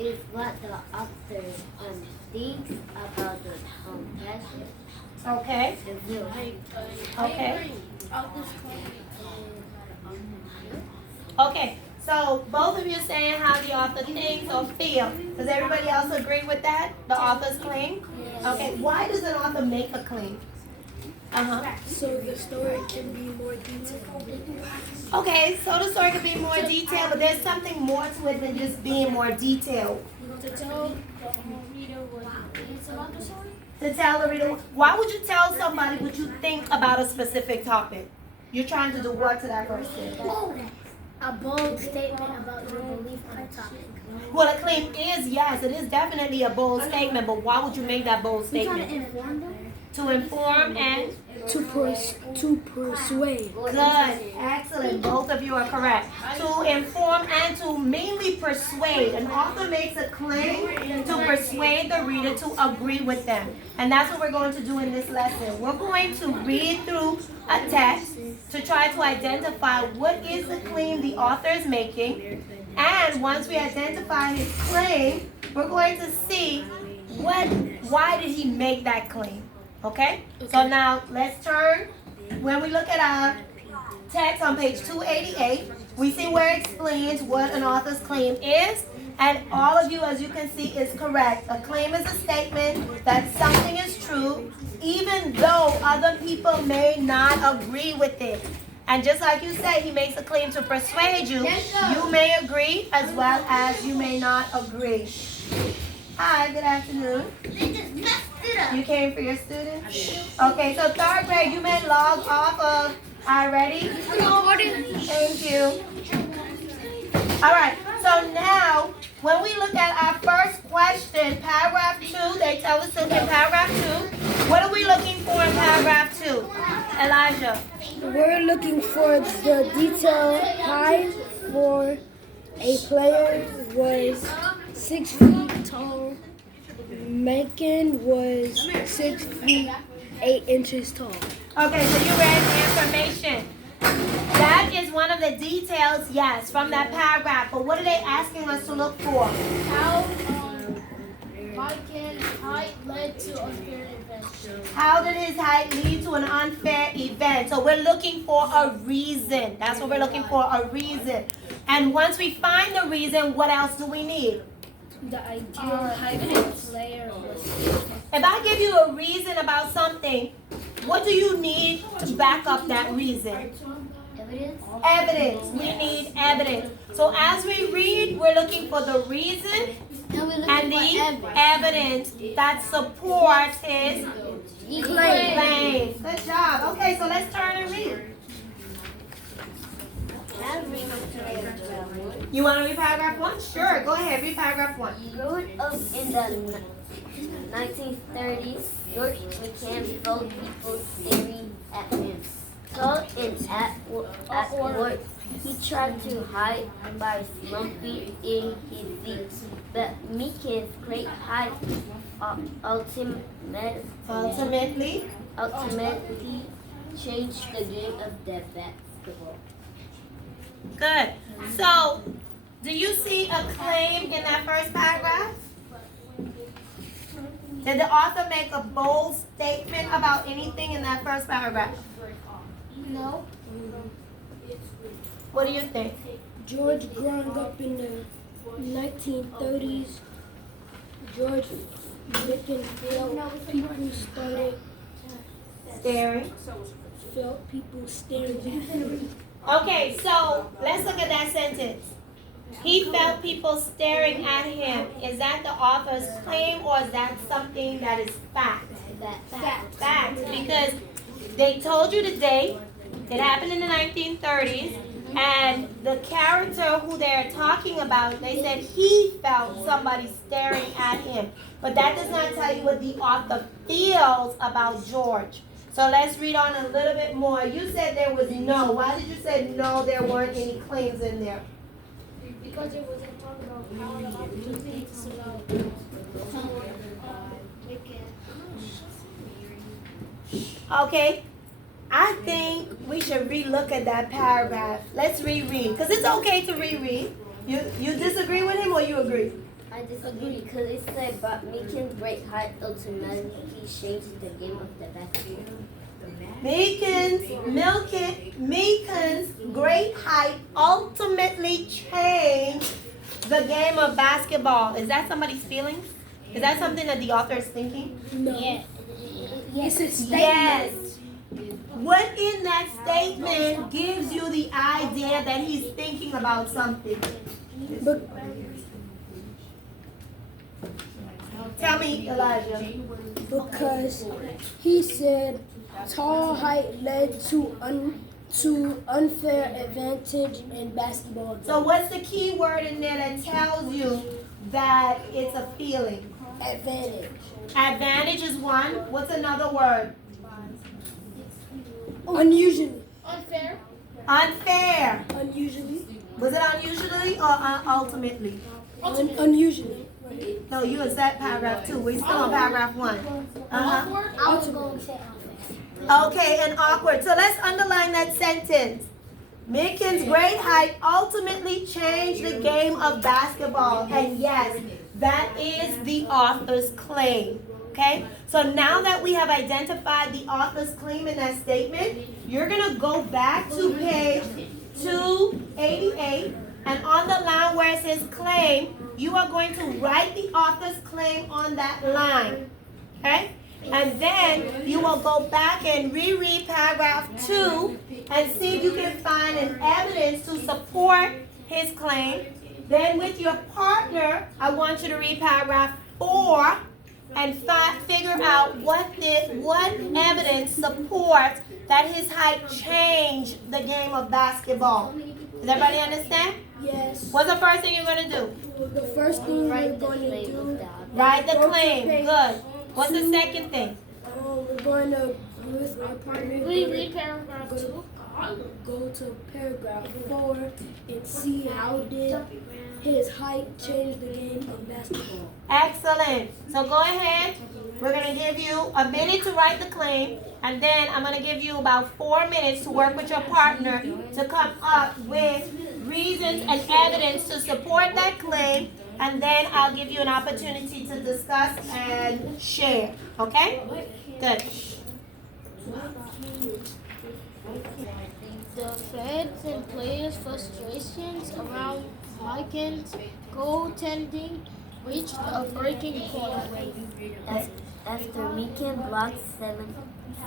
is what the author thinks about the passage. Okay. Okay. Okay. So both of you saying how the author thinks or feel. Does everybody else agree with that? The author's claim? Okay. Why does an author make a claim? So the story can be more detailed. Okay, so the story could be more detailed, but there's something more to it than just being more detailed. To tell the reader what it's about the story? To tell the reader, why would you tell somebody what you think about a specific topic? You're trying to do what to that person? A bold statement about your belief on a topic. Well, a claim is, yes, it is definitely a bold statement, but why would you make that bold statement? Inform them? To inform and To persuade. good, excellent. Both of you are correct. To inform and to mainly persuade. An author makes a claim to persuade the reader to agree with them. And that's what we're going to do in this lesson. We're going to read through a text to try to identify what is the claim the author is making. And once we identify his claim, we're going to see why did he make that claim. Okay? So now let's turn. When we look at our text on page 288, we see where it explains what an author's claim is. And all of you, as you can see, is correct. A claim is a statement that something is true, even though other people may not agree with it. And just like you said, he makes a claim to persuade you. You may agree as well as you may not agree. Hi, good afternoon. You came for your students? Okay, so third grade, you may log off of already? Thank you. All right, so now, when we look at our first question, paragraph 2, they tell us to look at paragraph 2. What are we looking for in paragraph 2? Elijah. We're looking for the detail height for a player was 6 feet tall. Macon was 6 feet 8 inches tall. Okay, so you read the information. That is one of the details, yes, from that paragraph. But what are they asking us to look for? How Macon's height led to unfair events. How did his height lead to an unfair event? So we're looking for a reason. That's what we're looking for, a reason. And once we find the reason, what else do we need? The ideal height for the player was. If I give you a reason about something, what do you need to back up that reason? Evidence? Evidence. We need evidence. So as we read, we're looking for the reason and the evidence that supports his claim. Good job. Okay, so let's turn and read. You want to read paragraph 1? Sure, go ahead, read paragraph 1. Growing up in the 1930s, George McCann felt people staring at him. Tall and at work, he tried to hide by slumping in his seat. But McCann's great height ultimately changed the game of the basketball. Good. So, do you see a claim in that first paragraph? Did the author make a bold statement about anything in that first paragraph? No. What do you think? George growing up in the 1930s, George Macon felt people staring at him. Okay, so let's look at that sentence. He felt people staring at him. Is that the author's claim or is that something that is fact? Fact. Because they told you the date. It happened in the 1930s. And the character who they're talking about, they said he felt somebody staring at him. But that does not tell you what the author feels about George. So let's read on a little bit more. You said there was no. Why did you say no, there weren't any claims in there? Because it wasn't talking about how the opportunities about Okay. I think we should relook at that paragraph. Let's reread. Because it's okay to reread. You disagree with him or you agree? I disagree because it said but Meekin's great height ultimately changed the game of the basketball. Meekin's great height ultimately changed the game of basketball. Is that somebody's feelings? Is that something that the author is thinking? No. Yeah. It's a statement. Yes. What in that statement gives you the idea that he's thinking about something? But Tell me, Elijah. because he said tall height led to unfair advantage in basketball. So what's the key word in there that tells you that it's a feeling? Advantage. Advantage is one. What's another word? Unusually. Unfair. Unfair. Unusually. Was it unusually or ultimately? Unusually. No, you was at paragraph 2. We're still on paragraph 1. Uh-huh. I was going to say Okay, and awkward. So let's underline that sentence. Meekin's great height ultimately changed the game of basketball. And yes, that is the author's claim. Okay? So now that we have identified the author's claim in that statement, you're going to go back to page 288. And on the line where it says claim, you are going to write the author's claim on that line. Okay? And then you will go back and reread paragraph 2 and see if you can find an evidence to support his claim. Then with your partner, I want you to read paragraph 4 and figure out what evidence supports that his height changed the game of basketball. Does everybody understand? yes. What's the first thing you're going to do? The first thing we're going to do. Write the claim. Good. What's the second thing? We're going to, with our partner, Read paragraph 2. go to paragraph 4 and see how did his height change the game of basketball. Excellent. So go ahead. We're going to give you a minute to write the claim, and then I'm going to give you about 4 minutes to work with your partner to come up with reasons and evidence to support that claim, and then I'll give you an opportunity to discuss and share. Okay? Good. The fans and players' frustrations around Meekin's goaltending reached a breaking point. After Meekin blocked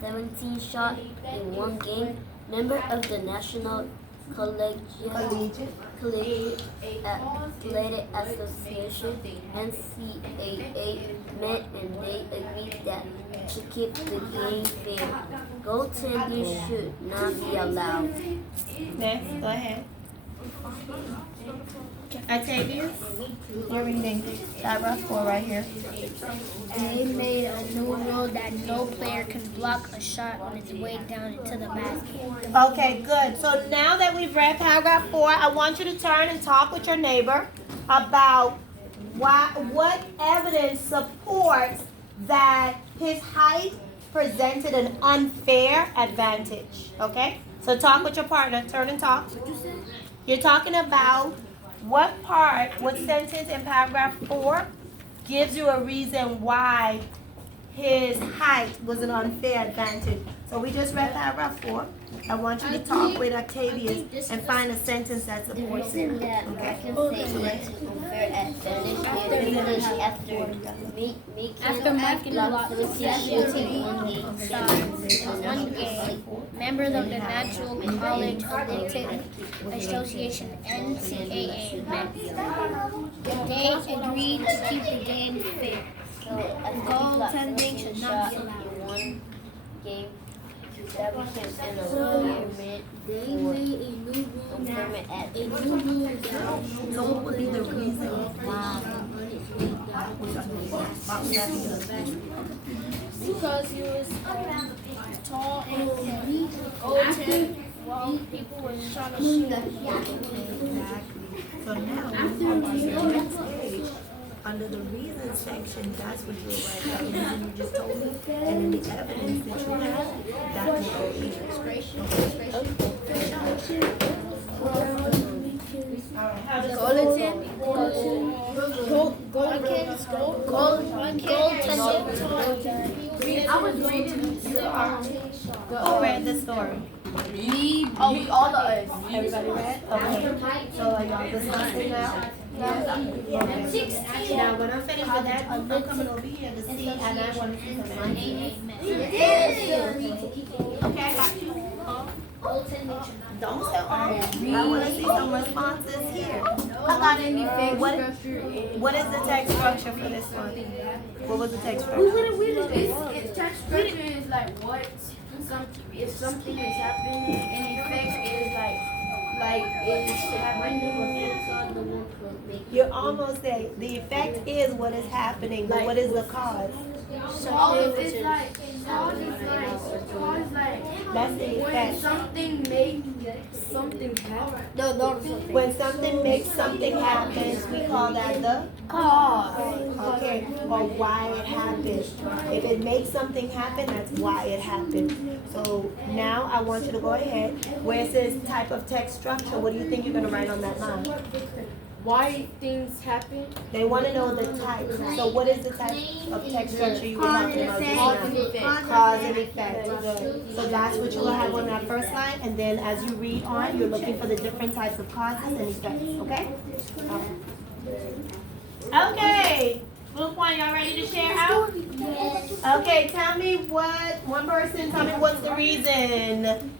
17 shots in one game, members of the National Collegiate Athletic Association (NCAA) met and they agreed that to keep the game fair, goaltending should not be allowed. Next, go ahead. Octavius, you're reading paragraph 4 right here. They made a new rule that no player can block a shot on its way down into the basket. Okay, good. So now that we've read paragraph 4, I want you to turn and talk with your neighbor about what evidence supports that his height presented an unfair advantage. Okay? So talk with your partner. Turn and talk. You're talking about what sentence in paragraph 4 gives you a reason why his height was an unfair advantage. So we just read paragraph 4. I want you to talk with Octavius and find a sentence that The supports it. reason that Meekin statement unfair advantage is because after Meekin blocked 17 one game, Members of the National College Athletic Association (NCAA) met. They agreed to keep the game fair. So after Goaltending he should blocked 17 not be shot in one game, that became an unfairment at So what would be the reason why? Because he was tall and goaltend while people were trying to shoot. So now, when you go to the next page, under the reason section, that's what you'll write, the reason you just told me, and then the evidence that you have, that will go here. Alright, how does I was reading Who read the story? all the us. Everybody read? Okay. So are y'all discussing now? Okay. Now when I'm finished with that, I'm coming over here to see, and I want to see some answers. Okay, I got you. Don't say I want to see some responses here. I got anything. What is the text structure for this one? What was the text structure? It's text structure is like what if something is happening, and effect is like it's happening. You're almost there. The effect is what is happening, but what is the cause? Cause is like That's the when effect. something makes something happen. When something makes something happen, we call that the cause. Okay, or why it happened. If it makes something happen, that's why it happened. So now I want you to go ahead. Where it says type of text structure, what do you think you're going to write on that line? Why things happen? They want to know the type. So what is the type of text structure you were talking about just now? Cause and effect. Good. So that's what you will have on that first line, and then as you read on, you're looking for the different types of causes and effects, okay? Okay. Group one, y'all ready to share out? Okay, tell me one person, tell me what's the reason.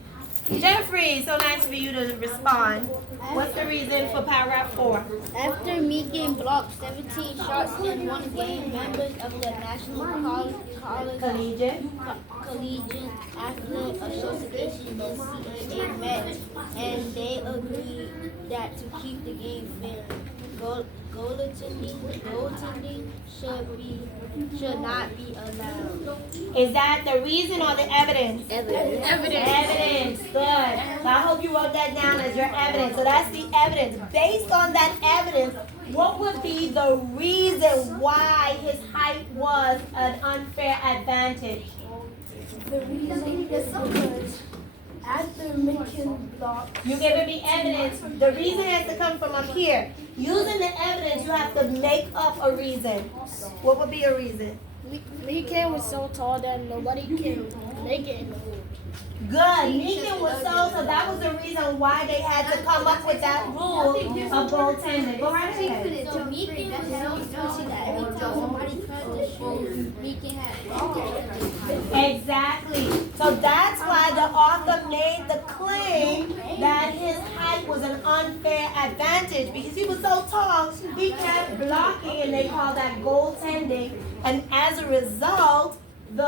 Jeffrey, so nice for you to respond. What's the reason for paragraph 4? After Megan blocked 17 shots in one game, members of the National Collegiate. Collegiate Athletic Association, the CAA, met, and they agreed that to keep the game fair, goaltending should not be allowed. Is that the reason or the evidence? Evidence. Good. So I hope you wrote that down as your evidence. So that's the evidence. Based on that evidence, what would be the reason why his height was an unfair advantage? The reason is because after Megan blocked. You giving me evidence. The reason has to come from up here. Using the evidence, you have to make up a reason. What would be a reason? Megan was so tall that nobody can make it in the pool. Good. Megan was so that was the reason why they had to come up with that rule of goaltending. Go right ahead. So Megan was so tall that every time somebody tried to shoot, Megan had Exactly. So that's why the author made the claim that his height was an unfair advantage because he was so tall, he kept blocking, and they call that goaltending. And as a result, the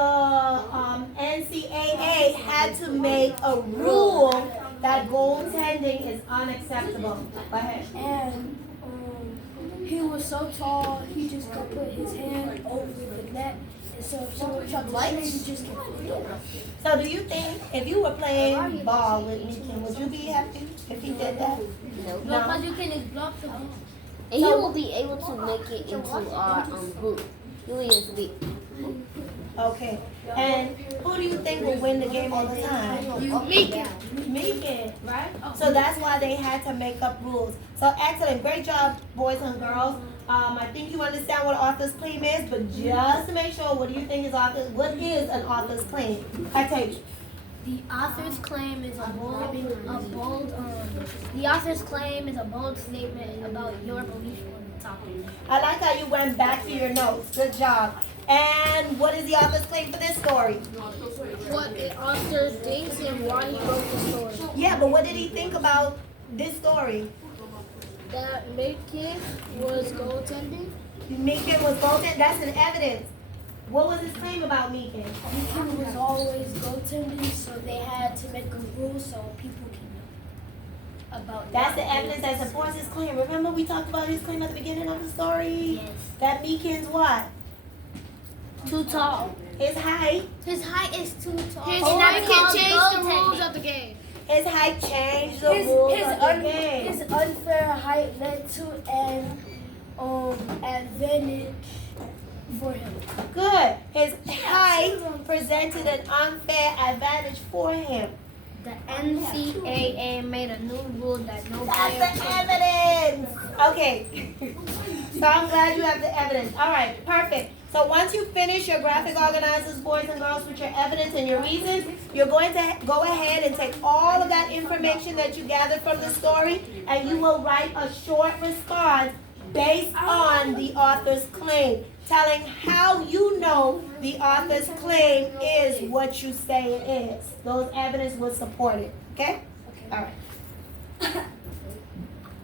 NCAA had to make a rule that goaltending is unacceptable. Go ahead. And he was so tall, he just could put his hand over the net. And so if someone tried to shoot, he just kept it. So do you think if you were playing ball with Megan, would you be happy if he did that? No. No. you can just block the ball. And he will be able to make it into our group. He will just be. Okay. And who do you think will win the game all the time? Megan, right? So that's why they had to make up rules. So excellent. Great job, boys and girls. I think you understand what author's claim is, but just to make sure, what do you think is what is an author's claim? I take it. The author's claim is a bold statement about your belief on the topic. I like how you went back to your notes. Good job. And what is the author's claim for this story? What the author thinks and why he wrote the story. Yeah, but what did he think about this story? That Megan was goaltending. Megan was goaltending. That's an evidence. What was his claim about Megan? Megan was always goaltending, so they had to make a rule so people can know about That's the evidence that supports his claim. Remember we talked about his claim at the beginning of the story? Yes. That Megan's what? Too tall. His height. His height is too tall. His height can change the rules of the game. His height changed the rules of the game. His unfair height led to an advantage for him. Good. His height presented an unfair advantage for him. The NCAA made a new rule that no That's player the evidence. Okay. So I'm glad you have the evidence. All right, perfect. So once you finish your graphic organizers, boys and girls, with your evidence and your reasons, you're going to go ahead and take all of that information that you gathered from the story, and you will write a short response based on the author's claim, telling how you know the author's claim is what you say it is. Those evidence will support it. Okay? All right.